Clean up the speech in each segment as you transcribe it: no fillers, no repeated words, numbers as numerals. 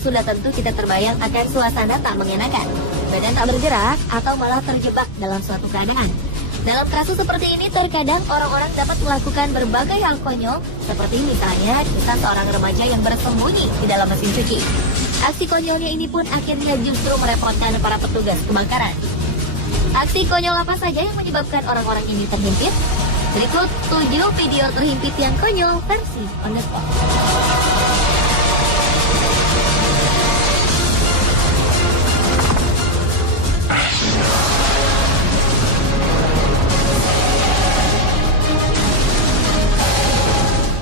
sudah tentu kita terbayang akan suasana tak mengenakan. Badan tak bergerak atau malah terjebak dalam suatu keadaan. Dalam kasus seperti ini, terkadang orang-orang dapat melakukan berbagai hal konyol, seperti misalnya kisah seorang remaja yang bersembunyi di dalam mesin cuci. Aksi konyolnya ini pun akhirnya justru merepotkan para petugas kebakaran. Aksi konyol apa saja yang menyebabkan orang-orang ini terhimpit? Berikut 7 video terhimpit yang konyol versi on the spot.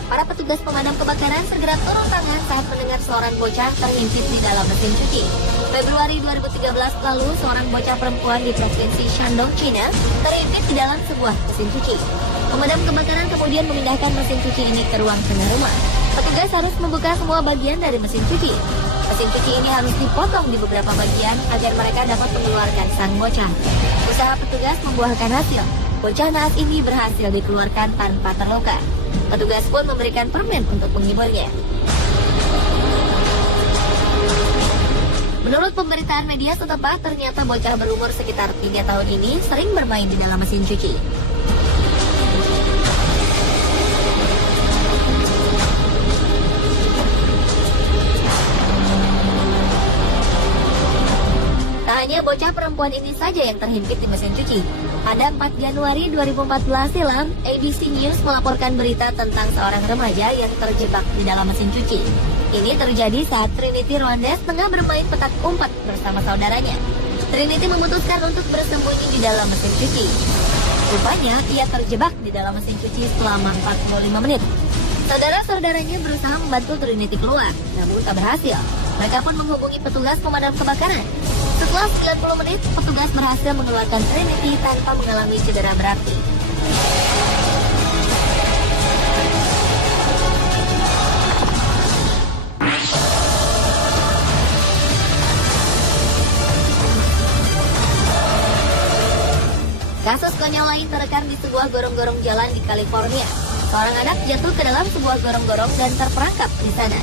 Para petugas pemadam kebakaran segera turun tangan saat mendengar seorang bocah terhimpit di dalam mesin cuci. Februari 2013 lalu, seorang bocah perempuan di provinsi Shandong, China, terhimpit di dalam sebuah mesin cuci. Pemadam kebakaran kemudian memindahkan mesin cuci ini ke ruang tengah rumah. Petugas harus membuka semua bagian dari mesin cuci. Mesin cuci ini harus dipotong di beberapa bagian agar mereka dapat mengeluarkan sang bocah. Usaha petugas membuahkan hasil. Bocah naas ini berhasil dikeluarkan tanpa terluka. Petugas pun memberikan permen untuk menghiburnya. Menurut pemberitaan media setempat, ternyata bocah berumur sekitar 3 tahun ini sering bermain di dalam mesin cuci. Tak hanya bocah perempuan ini saja yang terhimpit di mesin cuci. Pada 4 Januari 2014 silam, ABC News melaporkan berita tentang seorang remaja yang terjebak di dalam mesin cuci. Ini terjadi saat Trinity Rwandes tengah bermain petak umpet bersama saudaranya. Trinity memutuskan untuk bersembunyi di dalam mesin cuci. Rupanya, ia terjebak di dalam mesin cuci selama 45 menit. Saudara-saudaranya berusaha membantu Trinity keluar, namun tak berhasil. Mereka pun menghubungi petugas pemadam kebakaran. Setelah 90 menit, petugas berhasil mengeluarkan Trinity tanpa mengalami cedera berarti. Kasus konyol lain terekam di sebuah gorong-gorong jalan di California. Seorang anak jatuh ke dalam sebuah gorong-gorong dan terperangkap di sana.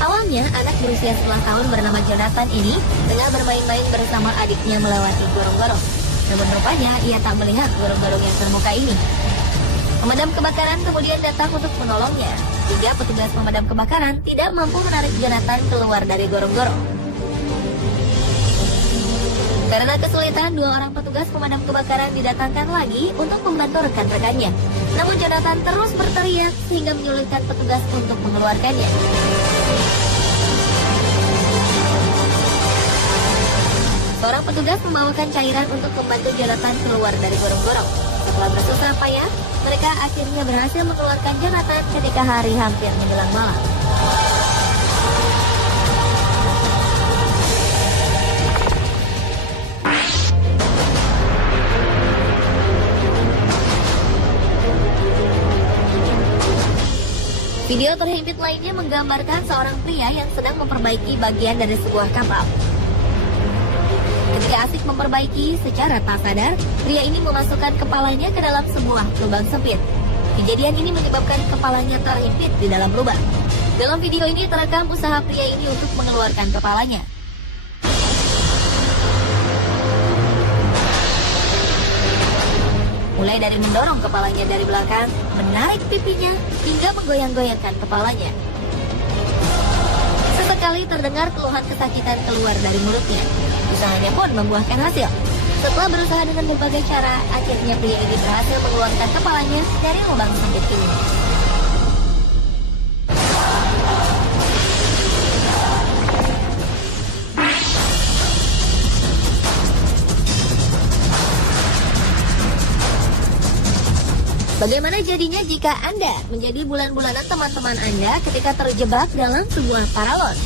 Awalnya, anak berusia 11 tahun bernama Jonathan ini tengah bermain-main bersama adiknya melewati gorong-gorong. Namun rupanya, ia tak melihat gorong-gorong yang terbuka ini. Pemadam kebakaran kemudian datang untuk menolongnya, hingga petugas pemadam kebakaran tidak mampu menarik Jonathan keluar dari gorong-gorong. Karena kesulitan, 2 orang petugas pemadam kebakaran didatangkan lagi untuk membantu rekan-rekannya. Namun Jonathan terus berteriak sehingga menyulitkan petugas untuk mengeluarkannya. Seorang petugas membawakan cairan untuk membantu Jonathan keluar dari gorong-gorong. Setelah bersusah payah, mereka akhirnya berhasil mengeluarkan Jonathan ketika hari hampir menjelang malam. Video terhimpit lainnya menggambarkan seorang pria yang sedang memperbaiki bagian dari sebuah kapal. Ketika asik memperbaiki, secara tak sadar, pria ini memasukkan kepalanya ke dalam sebuah lubang sempit. Kejadian ini menyebabkan kepalanya terhimpit di dalam lubang. Dalam video ini terekam usaha pria ini untuk mengeluarkan kepalanya. Mulai dari mendorong kepalanya dari belakang, menarik pipinya, hingga menggoyang-goyangkan kepalanya. Sesekali terdengar keluhan kesakitan keluar dari mulutnya. Usahanya pun membuahkan hasil. Setelah berusaha dengan berbagai cara, akhirnya pria ini berhasil mengeluarkan kepalanya dari lubang sempit ini. Bagaimana jadinya jika Anda menjadi bulan-bulanan teman-teman Anda ketika terjebak dalam sebuah paralon?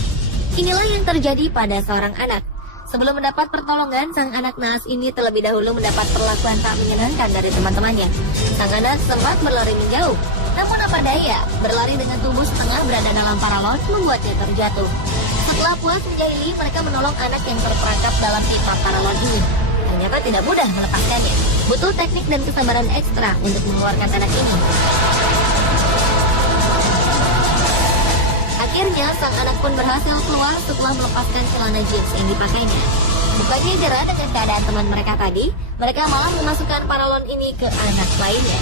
Inilah yang terjadi pada seorang anak. Sebelum mendapat pertolongan, sang anak naas ini terlebih dahulu mendapat perlakuan tak menyenangkan dari teman-temannya. Sang anak sempat berlari menjauh. Namun apa daya, berlari dengan tubuh setengah berada dalam paralon membuatnya terjatuh. Setelah puas menjahili, mereka menolong anak yang terperangkap dalam pipa paralon ini. Ternyata tidak mudah melepaskannya. Butuh teknik dan kesabaran ekstra untuk mengeluarkan anak ini. Akhirnya, sang anak pun berhasil keluar setelah melepaskan celana jeans yang dipakainya. Bukannya jerah dengan keadaan teman mereka tadi, mereka malah memasukkan paralon ini ke anak lainnya.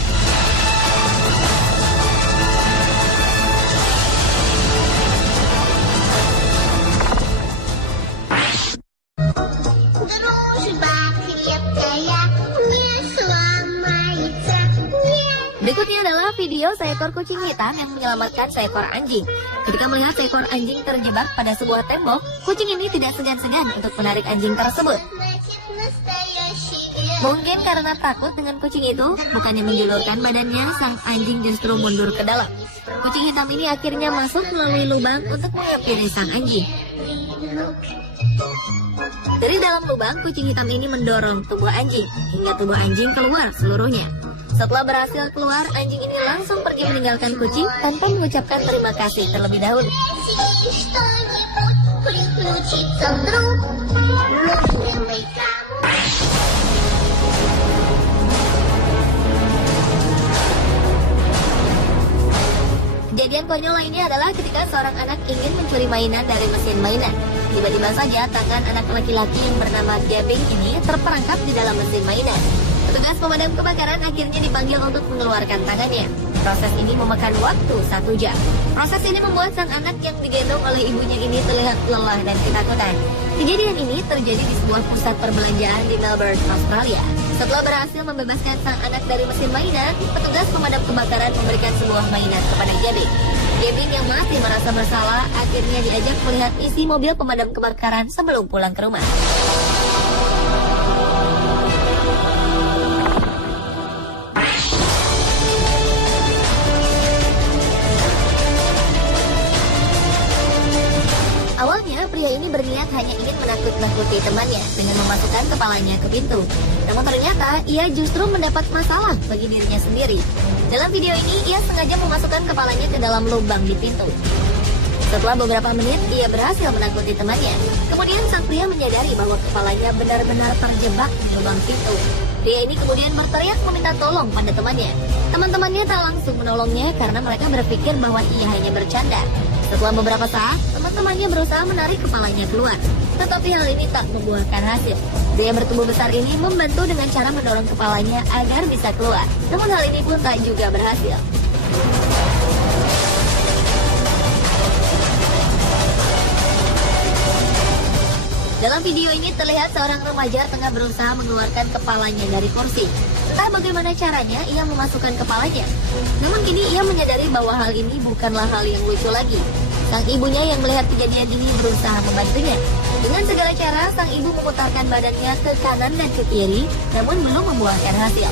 Berikutnya adalah video seekor kucing hitam yang menyelamatkan seekor anjing. Ketika melihat seekor anjing terjebak pada sebuah tembok, kucing ini tidak segan-segan untuk menarik anjing tersebut. Mungkin karena takut dengan kucing itu, bukannya menjulurkan badannya, sang anjing justru mundur ke dalam. Kucing hitam ini akhirnya masuk melalui lubang untuk menghampiri sang anjing. Dari dalam lubang, kucing hitam ini mendorong tubuh anjing, hingga tubuh anjing keluar seluruhnya. Setelah berhasil keluar, anjing ini langsung pergi meninggalkan kucing tanpa mengucapkan terima kasih terlebih dahulu. Kejadian konyol lainnya adalah ketika seorang anak ingin mencuri mainan dari mesin mainan. Tiba-tiba saja tangan anak laki-laki yang bernama Gavin ini terperangkap di dalam mesin mainan. Petugas pemadam kebakaran akhirnya dipanggil untuk mengeluarkan tangannya. Proses ini memakan waktu 1 jam. Proses ini membuat sang anak yang digendong oleh ibunya ini terlihat lelah dan ketakutan. Kejadian ini terjadi di sebuah pusat perbelanjaan di Melbourne, Australia. Setelah berhasil membebaskan sang anak dari mesin mainan, petugas pemadam kebakaran memberikan sebuah mainan kepada Gavin. Gavin yang masih merasa bersalah akhirnya diajak melihat isi mobil pemadam kebakaran sebelum pulang ke rumah. Awalnya, pria ini berniat hanya ingin menakut-nakuti temannya dengan memasukkan kepalanya ke pintu. Namun ternyata, ia justru mendapat masalah bagi dirinya sendiri. Dalam video ini, ia sengaja memasukkan kepalanya ke dalam lubang di pintu. Setelah beberapa menit, ia berhasil menakuti temannya. Kemudian sang pria menyadari bahwa kepalanya benar-benar terjebak di lubang pintu. Pria ini kemudian berteriak meminta tolong pada temannya. Teman-temannya tak langsung menolongnya karena mereka berpikir bahwa ia hanya bercanda. Setelah beberapa saat, teman-temannya berusaha menarik kepalanya keluar. Tetapi hal ini tak membuahkan hasil. Pria bertubuh besar ini membantu dengan cara mendorong kepalanya agar bisa keluar. Namun hal ini pun tak juga berhasil. Dalam video ini terlihat seorang remaja tengah berusaha mengeluarkan kepalanya dari kursi. Entah bagaimana caranya ia memasukkan kepalanya. Namun kini ia menyadari bahwa hal ini bukanlah hal yang lucu lagi. Sang ibunya yang melihat kejadian ini berusaha membantunya. Dengan segala cara, sang ibu memutarkan badannya ke kanan dan ke kiri, namun belum membuahkan hasil.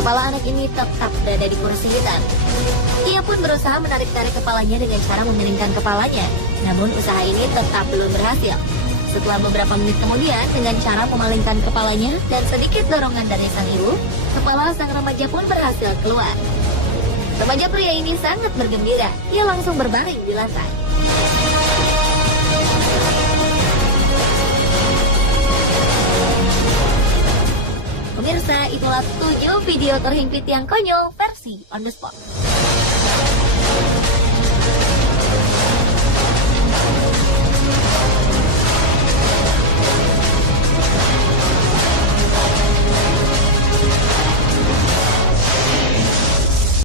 Kepala anak ini tetap berada di kursi hitam. Ia pun berusaha menarik-tarik kepalanya dengan cara memiringkan kepalanya. Namun usaha ini tetap belum berhasil. Setelah beberapa menit kemudian, dengan cara memalingkan kepalanya dan sedikit dorongan dari sang ibu, kepala sang remaja pun berhasil keluar. Remaja pria ini sangat bergembira. Ia langsung berbaring di lantai. Pemirsa, itulah 7 video terhimpit yang konyol versi on the spot.